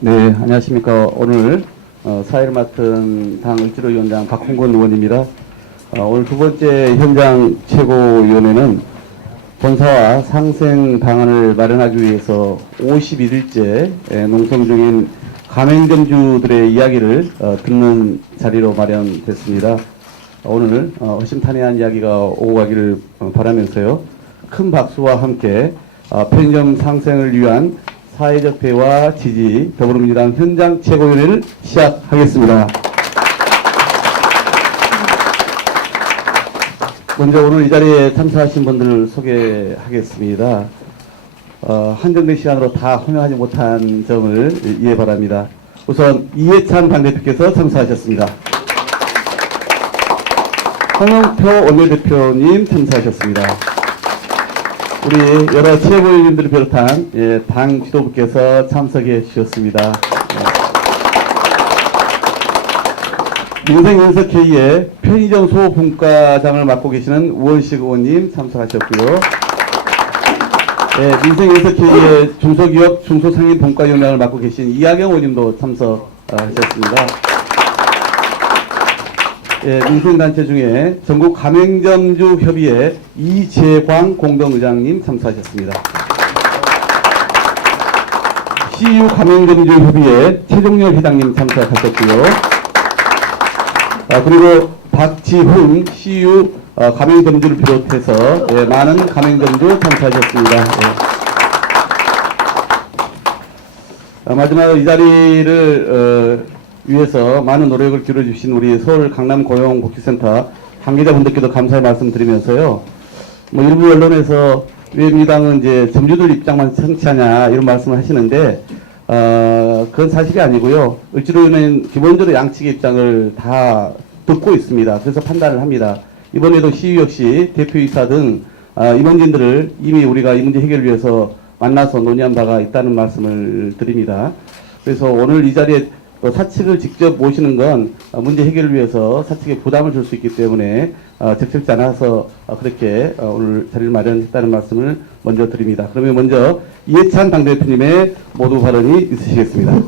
네, 안녕하십니까. 오늘 사회를 맡은 당 을지로위원장 박홍근 의원입니다. 오늘 두 번째 현장 최고위원회는 본사와 상생 방안을 마련하기 위해서 51일째 농성 중인 가맹점주들의 이야기를 듣는 자리로 마련됐습니다. 오늘 허심탄회한 이야기가 오고 가기를 바라면서요. 큰 박수와 함께 편의점 상생을 위한 사회적 대화 지지 더불어민주당 현장 최고위원회를 시작하겠습니다. 먼저 오늘 이 자리에 참석하신 분들을 소개하겠습니다. 한정된 시간으로 다 혼용하지 못한 점을 이해 바랍니다. 우선 이해찬 당대표께서 참석하셨습니다. 홍영표 원내대표님 참석하셨습니다. 우리 여러 최고위원들을 비롯한 당 지도부께서 참석해 주셨습니다. 민생연석회의에 편의점 소분과장을 맡고 계시는 우원식 의원님 참석하셨고요. 민생연석회의에 중소기업 중소상인 분과위원장을 맡고 계신 이하경 의원님도 참석하셨습니다. 민생단체 중에 전국 가맹점주 협의회 이재광 공동의장님 참석하셨습니다. CU 가맹점주 협의회 최종열 회장님 참석하셨고요. 그리고 박지훈 CU 가맹점주를 비롯해서 많은 가맹점주 참석하셨습니다. 마지막으로 이 자리를 위해서 많은 노력을 기울여주신 우리 서울 강남 고용복지센터 관계자분들께도 감사의 말씀드리면서요. 일부 언론에서 왜 민주당은 이제 점주들 입장만 청취하냐 이런 말씀을 하시는데 그건 사실이 아니고요. 을지로위원회는 기본적으로 양측의 입장을 다 듣고 있습니다. 그래서 판단을 합니다. 이번에도 시유 역시 대표이사 등 임원진들을 이미 우리가 이 문제 해결을 위해서 만나서 논의한 바가 있다는 말씀을 드립니다. 그래서 오늘 이 자리에 사측을 직접 모시는 건 문제 해결을 위해서 사측에 부담을 줄 수 있기 때문에 적절치 않아서 그렇게 오늘 자리를 마련했다는 말씀을 먼저 드립니다. 그러면 먼저 이해찬 당대표님의 모두 발언이 있으시겠습니다.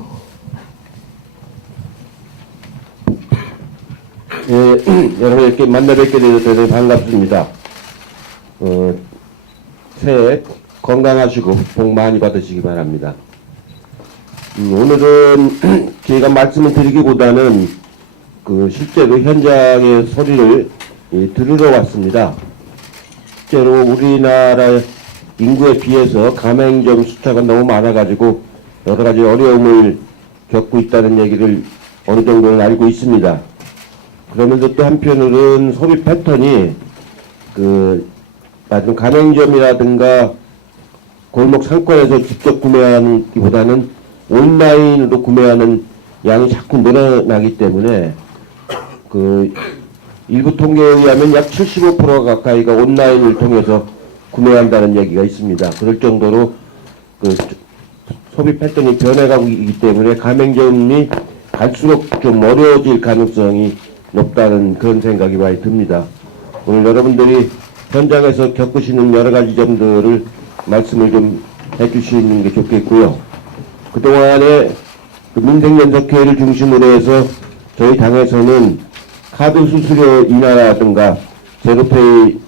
여러분 이렇게 만나 뵙게 되어서 대단히 반갑습니다. 새해 건강하시고 복 많이 받으시기 바랍니다. 오늘은 제가 말씀을 드리기보다는 실제로 현장의 소리를 들으러 왔습니다. 실제로 우리나라 인구에 비해서 가맹점 숫자가 너무 많아가지고 여러 가지 어려움을 겪고 있다는 얘기를 어느 정도는 알고 있습니다. 그러면서 또 한편으로는 소비 패턴이 낮은 가맹점이라든가 골목 상권에서 직접 구매하기보다는 온라인으로 구매하는 양이 자꾸 늘어나기 때문에 일부 통계에 의하면 약 75% 가까이가 온라인을 통해서 구매한다는 얘기가 있습니다. 그럴 정도로 소비 패턴이 변해가고 있기 때문에 가맹점이 갈수록 좀 어려워질 가능성이 높다는 그런 생각이 많이 듭니다. 오늘 여러분들이 현장에서 겪으시는 여러 가지 점들을 말씀을 좀 해주시는 게 좋겠고요. 그동안에 민생연석회의를 중심으로 해서 저희 당에서는 카드 수수료 인하라든가 제로페이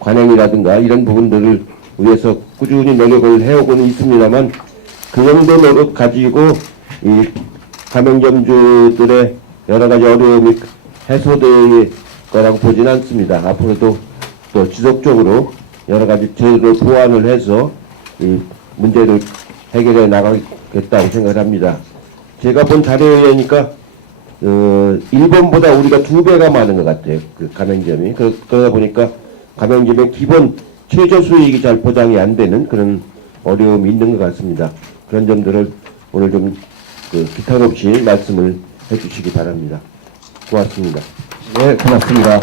관행이라든가 이런 부분들을 위해서 꾸준히 노력을 해오고는 있습니다만 그 정도 노력 가지고 이 가맹점주들의 여러 가지 어려움이 해소될 거라고 보진 않습니다. 앞으로도 또 지속적으로 여러 가지 제도를 보완을 해서 이 문제를 해결해 나가겠다고 생각을 합니다. 제가 본 자료에 의하니까 일본보다 우리가 2배가 많은 것 같아요. 가맹점이. 그러다 보니까 가맹점의 기본 최저 수익이 잘 보장이 안 되는 그런 어려움이 있는 것 같습니다. 그런 점들을 오늘 좀 기탄 없이 말씀을 해주시기 바랍니다. 고맙습니다. 네, 고맙습니다.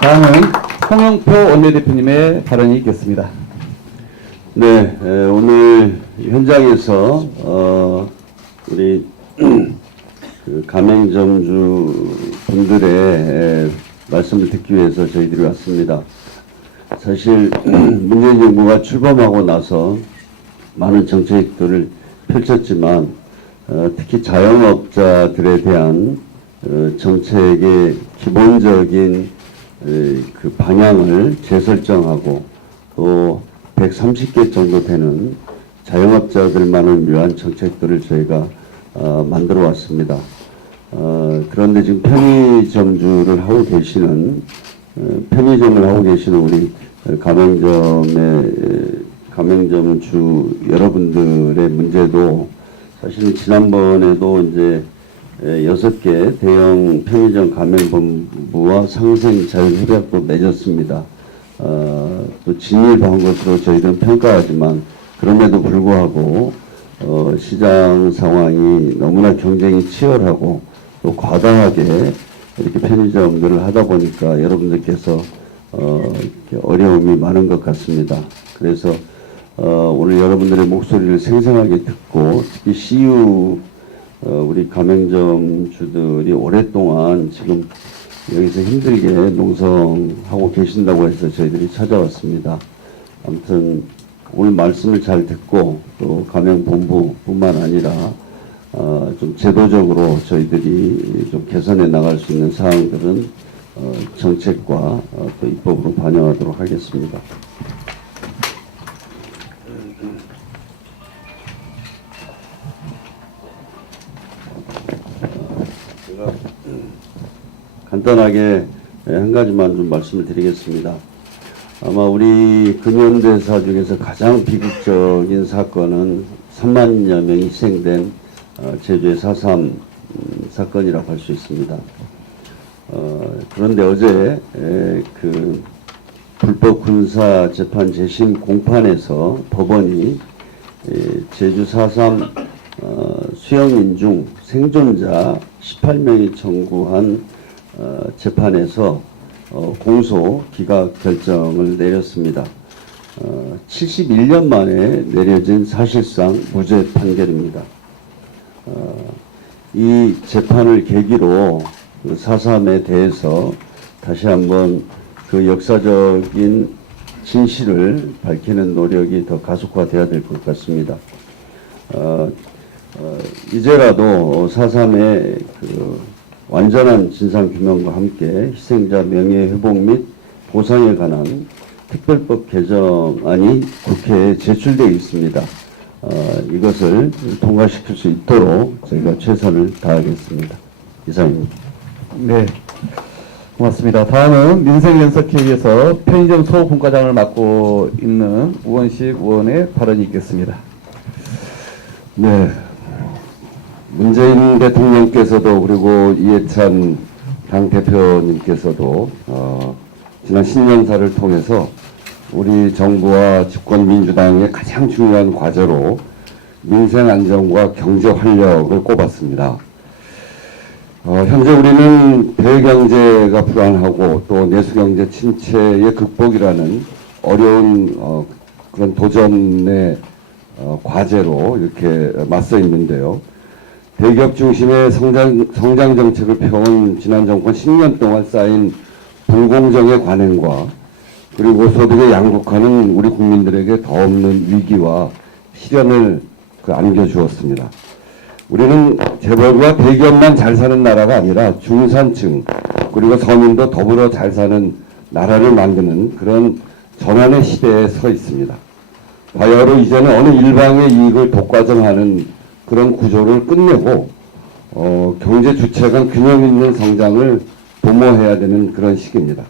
다음은 홍영표 원내대표님의 발언이 있겠습니다. 네, 오늘 현장에서 우리 가맹점주 분들의 말씀을 듣기 위해서 저희들이 왔습니다. 사실 문재인 정부가 출범하고 나서 많은 정책들을 펼쳤지만 특히 자영업자들에 대한 정책의 기본적인 그 방향을 재설정하고 또 130개 정도 되는 자영업자들만을 위한 정책들을 저희가 만들어 왔습니다. 그런데 지금 편의점을 하고 계시는 우리 가맹점주 여러분들의 문제도 사실은 지난번에도 이제 6개 대형 편의점 가맹본부와 상생자율협약도 맺었습니다. 또 진일보한 것으로 저희들은 평가하지만 그럼에도 불구하고 시장 상황이 너무나 경쟁이 치열하고 또 과다하게 이렇게 편의점들을 하다 보니까 여러분들께서 이렇게 어려움이 많은 것 같습니다. 그래서 오늘 여러분들의 목소리를 생생하게 듣고 특히 CU 우리 가맹점주들이 오랫동안 지금 여기서 힘들게 농성하고 계신다고 해서 저희들이 찾아왔습니다. 아무튼 오늘 말씀을 잘 듣고 또 가맹본부뿐만 아니라 좀 제도적으로 저희들이 좀 개선해 나갈 수 있는 사항들은 정책과 또 입법으로 반영하도록 하겠습니다. 제가 간단하게 한 가지만 좀 말씀을 드리겠습니다. 아마 우리 근현대사 중에서 가장 비극적인 사건은 3만여 명이 희생된 제주의 4.3 사건이라고 할 수 있습니다. 그런데 어제 그 불법 군사 재판 재심 공판에서 법원이 제주 4.3 수형인 중 생존자 18명이 청구한 재판에서 공소 기각 결정을 내렸습니다. 71년 만에 내려진 사실상 무죄 판결입니다. 이 재판을 계기로 4.3에 대해서 다시 한번 그 역사적인 진실을 밝히는 노력이 더 가속화되어야 될 것 같습니다. 이제라도 4.3의 그 완전한 진상규명과 함께 희생자 명예회복 및 보상에 관한 특별법 개정안이 국회에 제출되어 있습니다. 이것을 통과시킬 수 있도록 저희가 최선을 다하겠습니다. 이상입니다. 네, 고맙습니다. 다음은 민생연석회의에서 편의점 소분과장을 맡고 있는 우원식 의원의 발언이 있겠습니다. 네. 문재인 대통령께서도 그리고 이해찬 당대표님께서도 지난 신년사를 통해서 우리 정부와 집권민주당의 가장 중요한 과제로 민생 안정과 경제 활력을 꼽았습니다. 현재 우리는 대경제가 불안하고 또 내수경제 침체의 극복이라는 어려운 그런 도전의 과제로 이렇게 맞서 있는데요. 대기업 중심의 성장 정책을 펴온 지난 정권 10년 동안 쌓인 불공정의 관행과 그리고 소득의 양극화는 우리 국민들에게 더 없는 위기와 시련을 안겨주었습니다. 우리는 재벌과 대기업만 잘 사는 나라가 아니라 중산층 그리고 서민도 더불어 잘 사는 나라를 만드는 그런 전환의 시대에 서 있습니다. 바야흐로 이제는 어느 일방의 이익을 독과점하는 그런 구조를 끝내고 경제 주체 간 균형 있는 성장을 도모해야 되는 그런 시기입니다.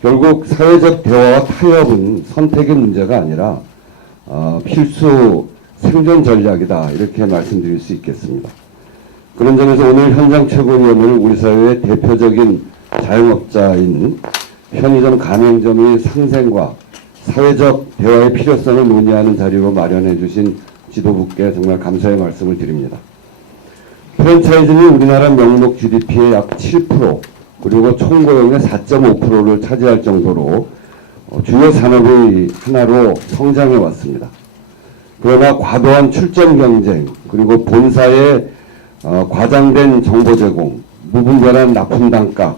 결국 사회적 대화와 타협은 선택의 문제가 아니라 필수 생존 전략이다 이렇게 말씀드릴 수 있겠습니다. 그런 점에서 오늘 현장 최고위원을 우리 사회의 대표적인 자영업자인 편의점 가맹점의 상생과 사회적 대화의 필요성을 논의하는 자리로 마련해 주신 지도부께 정말 감사의 말씀을 드립니다. 프랜차이즈는 우리나라 명목 GDP의 약 7% 그리고 총고용의 4.5%를 차지할 정도로 주요 산업의 하나로 성장해 왔습니다. 그러나 과도한 출전 경쟁 그리고 본사의 과장된 정보 제공, 무분별한 납품 단가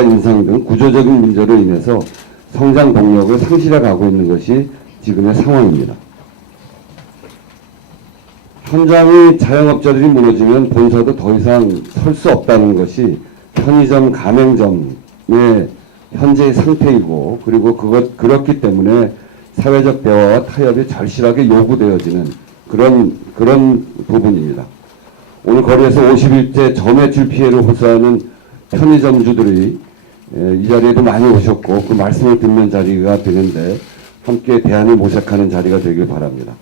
인상 등 구조적인 문제로 인해서 성장 동력을 상실해 가고 있는 것이 지금의 상황입니다. 현장의 자영업자들이 무너지면 본사도 더 이상 설 수 없다는 것이 편의점 가맹점의 현재의 상태이고, 그리고 그렇기 때문에 사회적 대화와 타협이 절실하게 요구되어지는 그런 부분입니다. 오늘 거리에서 50일째 저매출 피해를 호소하는 편의점주들이 이 자리에도 많이 오셨고 그 말씀을 듣는 자리가 되는데 함께 대안을 모색하는 자리가 되길 바랍니다.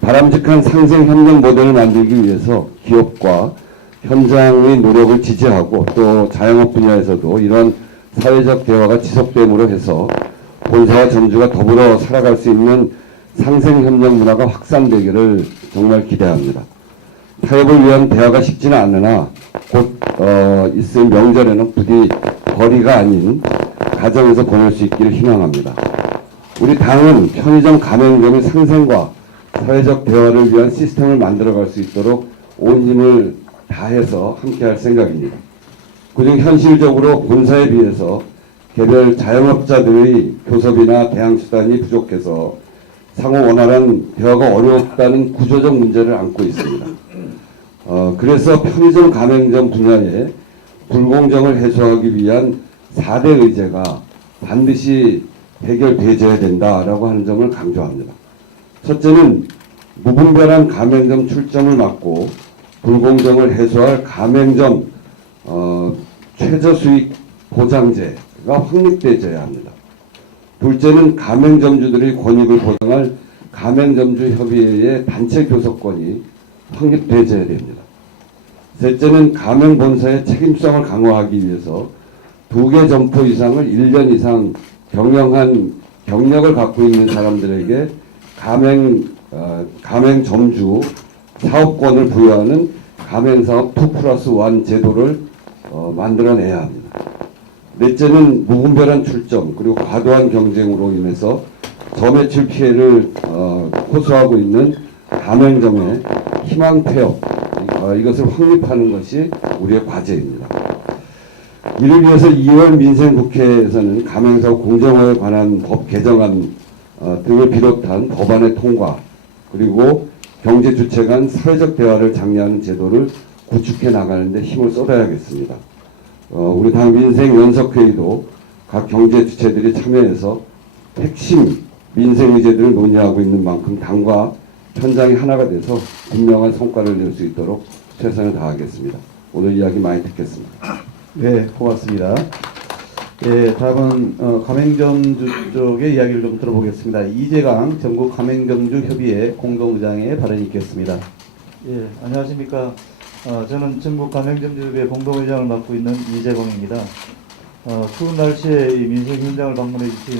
바람직한 상생 협력 모델을 만들기 위해서 기업과 현장의 노력을 지지하고 또 자영업 분야에서도 이런 사회적 대화가 지속됨으로 해서 본사와 점주가 더불어 살아갈 수 있는 상생 협력 문화가 확산되기를 정말 기대합니다. 타협을 위한 대화가 쉽지는 않으나 곧 있을 명절에는 부디 거리가 아닌 가정에서 보낼 수 있기를 희망합니다. 우리 당은 편의점 가맹점의 상생과 사회적 대화를 위한 시스템을 만들어갈 수 있도록 온 힘을 다해서 함께할 생각입니다. 그중 현실적으로 본사에 비해서 개별 자영업자들의 교섭이나 대항 수단이 부족해서 상호 원활한 대화가 어렵다는 구조적 문제를 안고 있습니다. 그래서 편의점 가맹점 분야에 불공정을 해소하기 위한 4대 의제가 반드시 해결되어야 된다라고 하는 점을 강조합니다. 첫째는 무분별한 가맹점 출점을 막고 불공정을 해소할 가맹점 최저수익 보장제가 확립되어야 합니다. 둘째는 가맹점주들의 권익을 보장할 가맹점주 협의회의 단체 교섭권이 확립되어야 됩니다. 셋째는 가맹본사의 책임성을 강화하기 위해서 2개 점포 이상을 1년 이상 경영한 경력을 갖고 있는 사람들에게 가맹점주 사업권을 부여하는 가맹사업 2+1 제도를 만들어내야 합니다. 넷째는 무분별한 출점 그리고 과도한 경쟁으로 인해서 저매출 피해를 호소하고 있는 가맹점의 희망 폐업 이것을 확립하는 것이 우리의 과제입니다. 이를 위해서 2월 민생국회에서는 가맹사업 공정화에 관한 법 개정안 등을 비롯한 법안의 통과 그리고 경제주체 간 사회적 대화를 장려하는 제도를 구축해 나가는 데 힘을 쏟아야겠습니다. 우리 당 민생연석회의도 각 경제주체들이 참여해서 핵심 민생의제들을 논의하고 있는 만큼 당과 현장이 하나가 돼서 분명한 성과를 낼 수 있도록 최선을 다하겠습니다. 오늘 이야기 많이 듣겠습니다. 네, 고맙습니다. 예, 다음은 가맹점주 쪽의 이야기를 좀 들어보겠습니다. 이재강 전국 가맹점주 협의회 공동의장의 발언이 있겠습니다. 예, 안녕하십니까. 저는 전국 가맹점주협의회 공동의장을 맡고 있는 이재광입니다. 추운 날씨에 이 민생 현장을 방문해 주신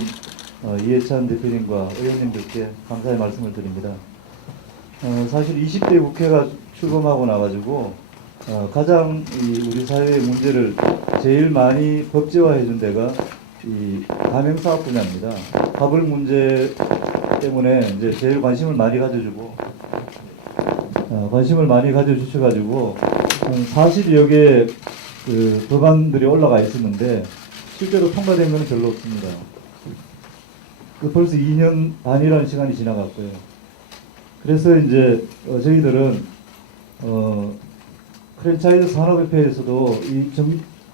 이해찬 대표님과 의원님들께 감사의 말씀을 드립니다. 사실 20대 국회가 출범하고 나가지고 가장 우리 사회의 문제를 제일 많이 법제화해 준 데가 이 가맹사업 분야입니다. 가불 문제 때문에 이제 제일 관심을 많이 가져주고 가져주셔가지고 한 40여 개 그 법안들이 올라가 있었는데 실제로 통과된 것은 별로 없습니다. 그 벌써 2년 반이라는 시간이 지나갔고요. 그래서 이제 저희들은 프랜차이즈 산업협회에서도 이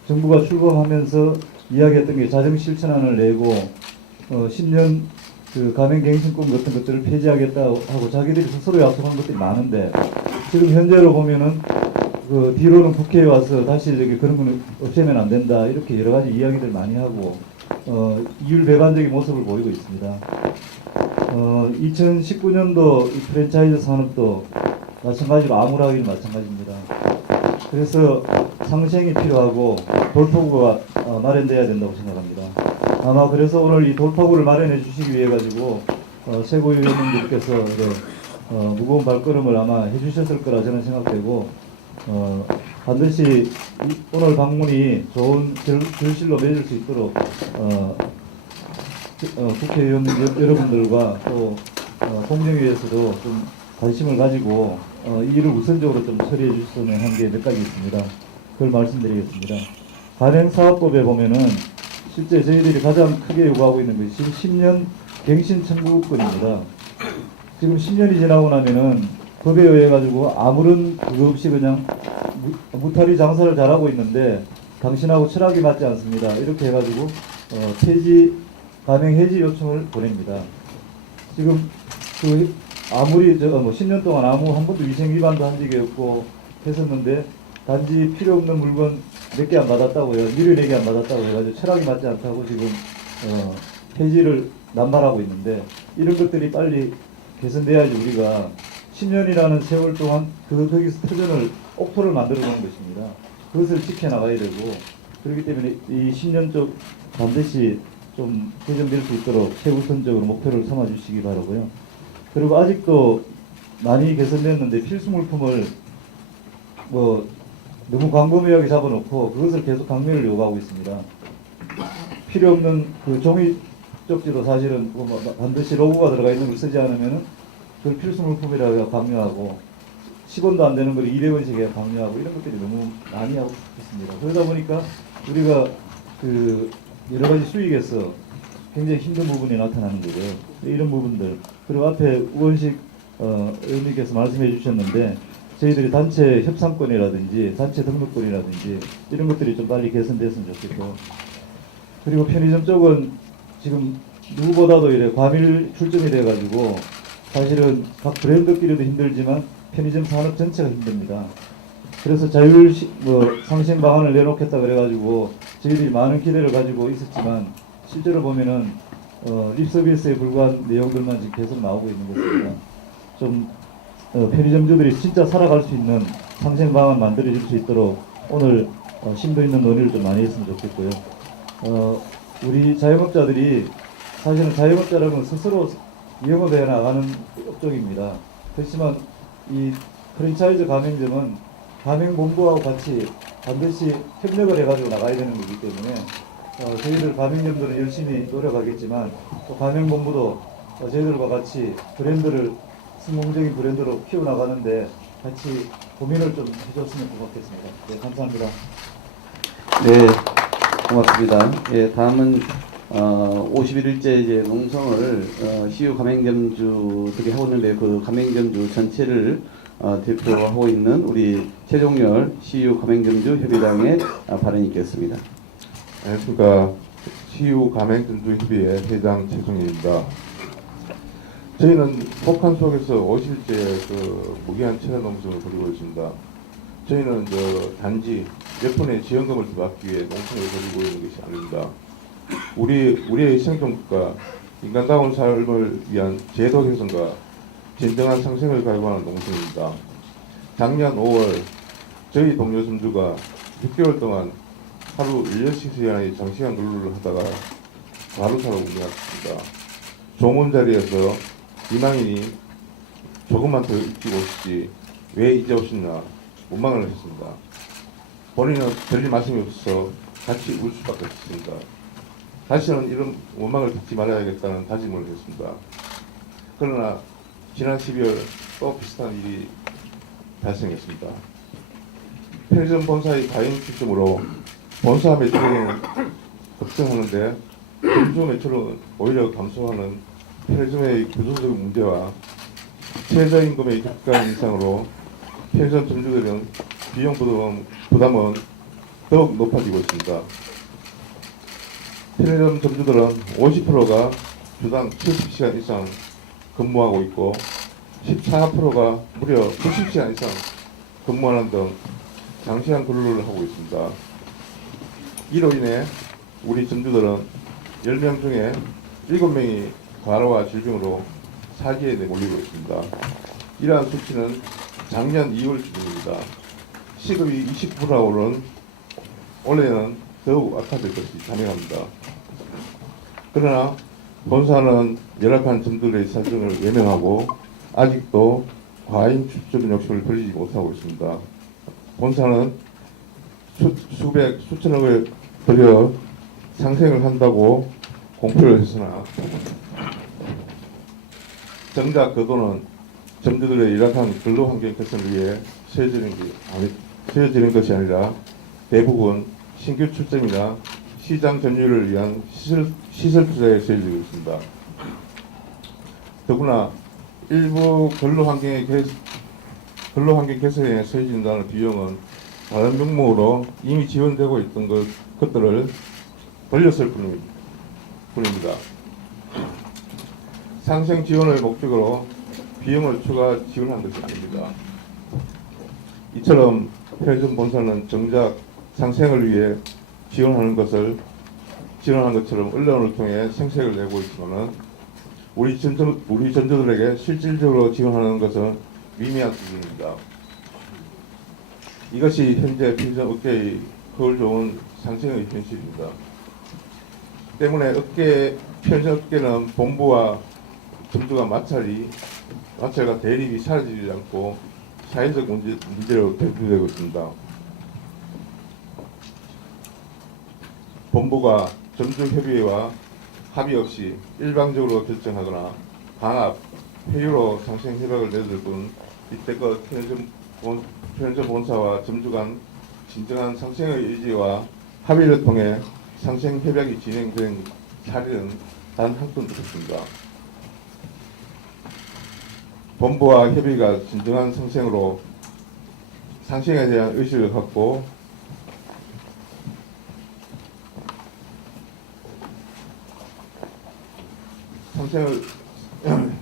정부가 출범하면서 이야기했던 게 자정 실천안을 내고 10년 그 가맹갱신권 같은 것들을 폐지하겠다 하고 자기들이 스스로 약속한 것들이 많은데 지금 현재로 보면은 그 뒤로는 국회에 와서 다시 저기 그런 거는 없애면 안 된다 이렇게 여러 가지 이야기들 많이 하고 이율배반적인 모습을 보이고 있습니다. 2019년도 이 프랜차이즈 산업도 마찬가지로 암울하기는 마찬가지입니다. 그래서 상생이 필요하고 돌파구가 마련돼야 된다고 생각합니다. 아마 그래서 오늘 이 돌파구를 마련해 주시기 위해 가지고 최고위원님들께서 무거운 발걸음을 아마 해주셨을 거라 저는 생각되고 반드시 오늘 방문이 좋은 결실로 맺을 수 있도록 국회의원 여러분들과 또 공정위에서도 좀 관심을 가지고 이 일을 우선적으로 좀 처리해 주셨으면 하는 게 몇 가지 있습니다. 그걸 말씀드리겠습니다. 가맹사업법에 보면은 실제 저희들이 가장 크게 요구하고 있는 것이 지금 10년 갱신 청구권입니다. 지금 10년이 지나고 나면은 법에 의해 가지고 아무런 그거 없이 그냥 무탈이 장사를 잘하고 있는데 당신하고 철학이 맞지 않습니다. 이렇게 해가지고 폐지 가맹 해지 요청을 보냅니다. 지금 그 아무리 뭐 10년 동안 아무 한 번도 위생 위반도 한 적이 없고 했었는데 단지 필요 없는 물건 몇 개 안 받았다고요. 미리 4개 안 받았다고 해가지고 철학이 맞지 않다고 지금 폐지를 남발하고 있는데 이런 것들이 빨리 개선돼야지 우리가 10년이라는 세월 동안 거기서 터전을 옥토를 만들어 놓은 것입니다. 그것을 지켜나가야 되고 그렇기 때문에 이 10년 쪽 반드시 좀 개정될 수 있도록 최우선적으로 목표를 삼아 주시기 바라고요. 그리고 아직도 많이 개선됐는데 필수 물품을 뭐 너무 광범위하게 잡아놓고 그것을 계속 강매를 요구하고 있습니다. 필요 없는 그 종이 쪽지도 사실은 뭐 반드시 로고가 들어가 있는 걸 쓰지 않으면은 그걸 필수 물품이라고 강요하고 10원도 안 되는 걸 200원씩 해 강요하고 이런 것들이 너무 많이 하고 있습니다. 그러다 보니까 우리가 그 여러 가지 수익에서 굉장히 힘든 부분이 나타나는 거죠. 이런 부분들 그리고 앞에 우원식 의원님께서 말씀해 주셨는데 저희들이 단체 협상권이라든지 단체 등록권이라든지 이런 것들이 좀 빨리 개선됐으면 좋겠고 그리고 편의점 쪽은 지금 누구보다도 이래 과밀 출점이 돼가지고 사실은 각 브랜드끼리도 힘들지만 편의점 산업 전체가 힘듭니다. 그래서 자율 상생 방안을 내놓겠다 그래가지고 저희들이 많은 기대를 가지고 있었지만 실제로 보면은 립서비스에 불과한 내용들만 지금 계속 나오고 있는 것입니다. 좀 편의점주들이 진짜 살아갈 수 있는 상생 방안 만들어질 수 있도록 오늘 심도 있는 논의를 좀 많이 했으면 좋겠고요. 우리 자영업자들이 사실은 자영업자라면 스스로 영업해 나가는 업종입니다. 그렇지만 이 프랜차이즈 가맹점은 가맹본부하고 같이 반드시 협력을 해가지고 나가야 되는 거기 때문에 저희들 가맹점들은 열심히 노력하겠지만 또 가맹본부도 저희들과 같이 브랜드를 성공적인 브랜드로 키워나가는데 같이 고민을 좀 해줬으면 고맙겠습니다. 네, 감사합니다. 네, 고맙습니다. 예, 다음은 51일째 이제 농성을 CU 가맹점주들이 하고 있는데 그 가맹점주 전체를 대표하고 있는 우리 최종열 CU 가맹점주 협의당의 발언이 있겠습니다. 안녕하십니까. CU 가맹점주협의회 회장 최종일입니다. 저희는 폭탄 속에서 50일째 그 무기한 체납 농성을 벌이고 있습니다. 저희는 단지 몇 푼의 지원금을 더 받기 위해 농성을 벌이고 있는 것이 아닙니다. 우리의 생존과 인간다운 삶을 위한 제도 개선과 진정한 상생을 갈구하는 농성입니다. 작년 5월 저희 동료 점주가 6개월 동안 하루 1년씩 장시간 근로를 하다가 가루사로 운영했습니다. 조문 자리에서 이망인이 조금만 더 일찍 오시지 왜 이제 오셨나 원망을 했습니다. 본인은 별일 말씀이 없어서 같이 울 수밖에 없습니다. 다시는 이런 원망을 듣지 말아야겠다는 다짐을 했습니다. 그러나 지난 12월 또 비슷한 일이 발생했습니다. 편의점 본사의 과잉 출점으로 본사 매출은 급증하는데 점주 매출은 오히려 감소하는 편의점의 구조적 문제와 최저임금의 급가 인상으로 편의점 점주들은 비용 부담은 더욱 높아지고 있습니다. 편의점 점주들은 50%가 주당 70시간 이상 근무하고 있고 14%가 무려 90시간 이상 근무하는 등 장시간 근로를 하고 있습니다. 이로 인해 우리 점주들은 10명 중에 7명이 과로와 질병으로 사기에 내몰리고 있습니다. 이러한 수치는 작년 2월 기준입니다. 시급이 20%가 오른 올해는 더욱 악화될 것이 자명합니다. 그러나 본사는 열악한 점들의 사정을 외면하고 아직도 과잉 출전 욕심을 버리지 못하고 있습니다. 본사는 수천억을 들여 상생을 한다고 공표를 했으나 정작 그 돈은 점주들의 열악한 근로 환경 개선을 위해 쓰여지는 것이 아니라 대부분 신규 출점이나 시장 점유를 위한 시설 투자에 쓰여지고 있습니다. 더구나 일부 근로 환경의 근로환경 개선에 쓰여진다는 비용은 다른 명목으로 이미 지원되고 있던 것들을 벌렸을 뿐입니다. 상생 지원을 목적으로 비용을 추가 지원한 것이 아닙니다. 이처럼 편의점 본사는 정작 상생을 위해 지원한 것처럼 언론을 통해 생색을 내고 있지만은 우리 전주들에게 실질적으로 지원하는 것은 미미한 수준입니다. 이것이 현재 편의점 업계의 거울 좋은 상생의 현실입니다. 때문에 편의점 업계는 본부와 점주가 마찰과 대립이 사라지지 않고 사회적 문제로 대두되고 있습니다. 본부가 점주협의회와 합의 없이 일방적으로 결정하거나 강압, 회유로 상생 협약을 맺을 뿐 이때껏 편의점 본사와 점주 간 진정한 상생의 의지와 합의를 통해 상생 협약이 진행된 사례는 단 한 건도 없습니다. 본부와 협의가 진정한 상생에 대한 의식을 갖고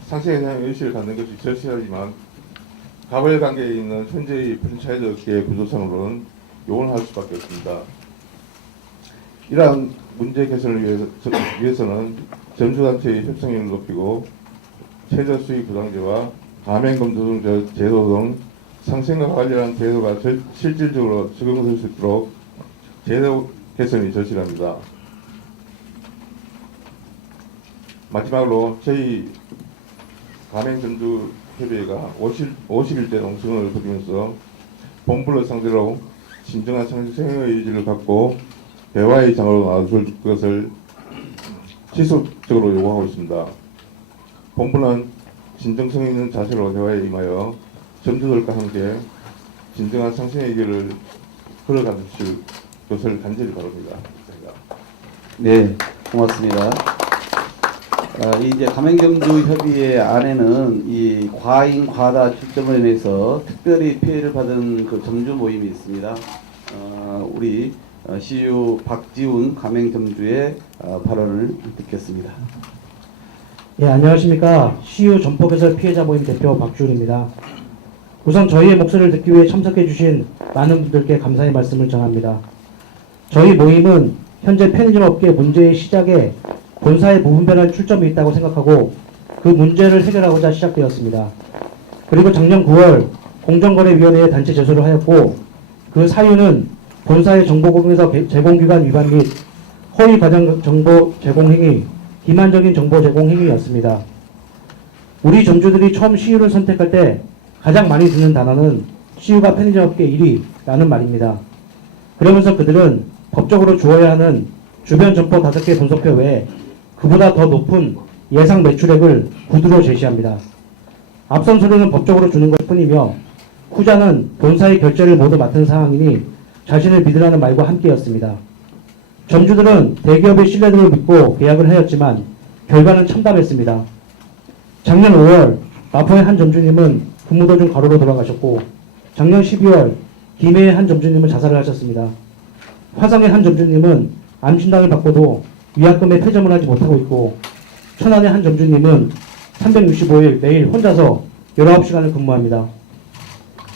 상생에 대한 의식을 갖는 것이 절실하지만 가벌 관계에 있는 현재의 프랜차이즈 업계의 구조상으로는 요원할 수밖에 없습니다. 이러한 문제 개선을 위해서는 점주단체의 협상력을 높이고 최저 수익 부담제와 가맹금융 제도 등 상생과 관련한 제도가 실질적으로 적용될 수 있도록 제도 개선이 절실합니다. 마지막으로 저희 가맹점주협의회가 50일째 농성을 벌이면서 본부를 상대로 진정한 상생의 의지를 갖고 대화의 장으로 나설 것을 지속적으로 요구하고 있습니다. 본부는 진정성 있는 자세로 대화에 임하여 점주들과 함께 진정한 상생의 길을 걸어가실 것을 간절히 바랍니다. 감사합니다. 네, 고맙습니다. 이제 가맹점주협의회 안에는 이 과잉 과다 출점으로 인해서 특별히 피해를 받은 그 점주 모임이 있습니다. 우리 CU 박지훈 가맹점주의 발언을 듣겠습니다. 예, 안녕하십니까. CU 점포개설 피해자 모임 대표 박지훈입니다. 우선 저희의 목소리를 듣기 위해 참석해 주신 많은 분들께 감사의 말씀을 전합니다. 저희 모임은 현재 편의점 업계 문제의 시작에 본사의 무분별한 출점이 있다고 생각하고 그 문제를 해결하고자 시작되었습니다. 그리고 작년 9월 공정거래위원회에 단체 제소를 하였고 그 사유는 본사의 정보공개서 제공기간 위반 및 허위 과장 정보 제공 행위, 기만적인 정보 제공 행위였습니다. 우리 점주들이 처음 CU를 선택할 때 가장 많이 듣는 단어는 CU가 편의점 업계 1위라는 말입니다. 그러면서 그들은 법적으로 주어야 하는 주변 점포 5개 분석표 외에 그보다 더 높은 예상 매출액을 구두로 제시합니다. 앞선 소리는 법적으로 주는 것뿐이며 후자는 본사의 결제를 모두 맡은 상황이니 자신을 믿으라는 말과 함께였습니다. 점주들은 대기업의 신뢰도를 믿고 계약을 하였지만 결과는 참담했습니다. 작년 5월 마포의 한 점주님은 근무 도중 과로로 돌아가셨고 작년 12월 김해의 한 점주님은 자살을 하셨습니다. 화성의 한 점주님은 암 진단을 받고도 위약금에 폐점을 하지 못하고 있고 천안의 한 점주님은 365일 매일 혼자서 19시간을 근무합니다.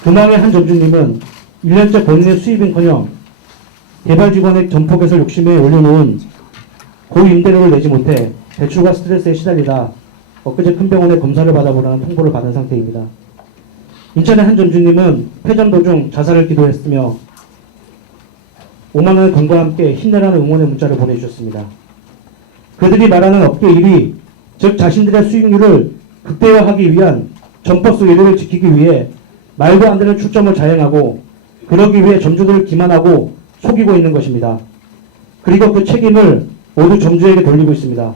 금왕의 한 점주님은 1년째 본인의 수입은커녕 개발직원의 점포개설 욕심에 올려놓은 고임대료를 내지 못해 대출과 스트레스에 시달리다 엊그제 큰 병원에 검사를 받아보라는 통보를 받은 상태입니다. 인천의 한 점주님은 폐점 도중 자살을 기도했으며 5만원의 건과 함께 힘내라는 응원의 문자를 보내주셨습니다. 그들이 말하는 업계 1위, 즉 자신들의 수익률을 극대화하기 위한 점포수 1위를 지키기 위해 말도 안 되는 출점을 자행하고 그러기 위해 점주들을 기만하고 속이고 있는 것입니다. 그리고 그 책임을 모두 점주에게 돌리고 있습니다.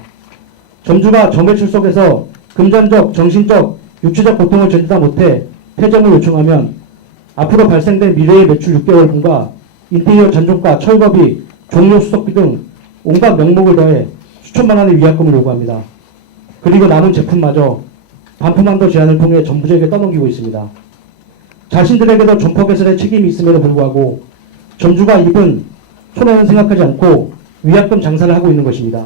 점주가 저매출 속에서 금전적, 정신적, 육체적 고통을 견디다 못해 폐점을 요청하면 앞으로 발생된 미래의 매출 6개월분과 인테리어 잔존가, 철거비, 종료 수속비 등 온갖 명목을 더해 수천만 원의 위약금을 요구합니다. 그리고 남은 제품마저 반품한도 제한을 통해 점주에게 떠넘기고 있습니다. 자신들에게도 점포 개설의 책임이 있음에도 불구하고 점주가 입은 손해는 생각하지 않고 위약금 장사를 하고 있는 것입니다.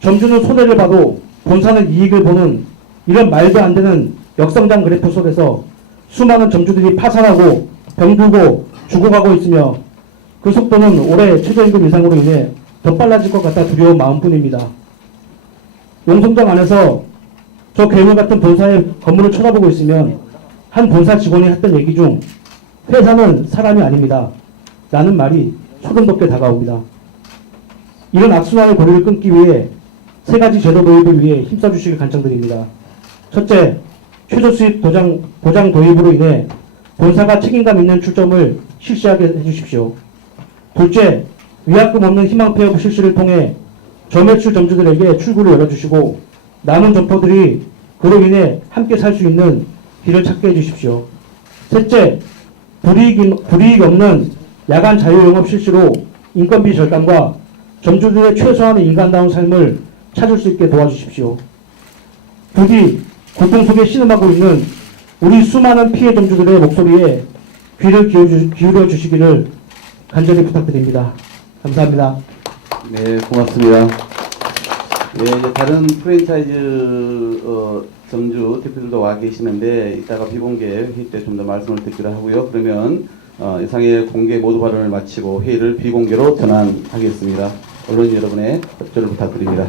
점주는 손해를 봐도 본사는 이익을 보는 이런 말도 안 되는 역성장 그래프 속에서 수많은 점주들이 파산하고 병들고 죽어가고 있으며 그 속도는 올해 최저임금 인상으로 인해 더 빨라질 것 같아 두려운 마음뿐입니다. 용성장 안에서 저 괴물 같은 본사의 건물을 쳐다보고 있으면 한 본사 직원이 했던 얘기 중 회사는 사람이 아닙니다. 라는 말이 소름 돋게 다가옵니다. 이런 악순환의 고리를 끊기 위해 세 가지 제도 도입을 위해 힘써주시길 간청드립니다. 첫째, 최저수입 보장 도입으로 인해 본사가 책임감 있는 출점을 실시하게 해주십시오. 둘째, 위약금 없는 희망 폐업 실시를 통해 저매출 점주들에게 출구를 열어주시고 남은 점포들이 그로 인해 함께 살 수 있는 길을 찾게 해주십시오. 셋째, 불이익 없는 야간 자유영업 실시로 인건비 절감과 점주들의 최소한의 인간다운 삶을 찾을 수 있게 도와주십시오. 부디 고통 속에 신음하고 있는 우리 수많은 피해 점주들의 목소리에 귀를 기울여 주시기를 간절히 부탁드립니다. 감사합니다. 네, 고맙습니다. 네, 이제 다른 프랜차이즈 점주 대표들도 와 계시는데 이따가 비공개 회의 때 좀 더 말씀을 듣기로 하고요. 그러면 이상의 공개 모두 발언을 마치고 회의를 비공개로 전환하겠습니다. 언론인 여러분의 협조를 부탁드립니다.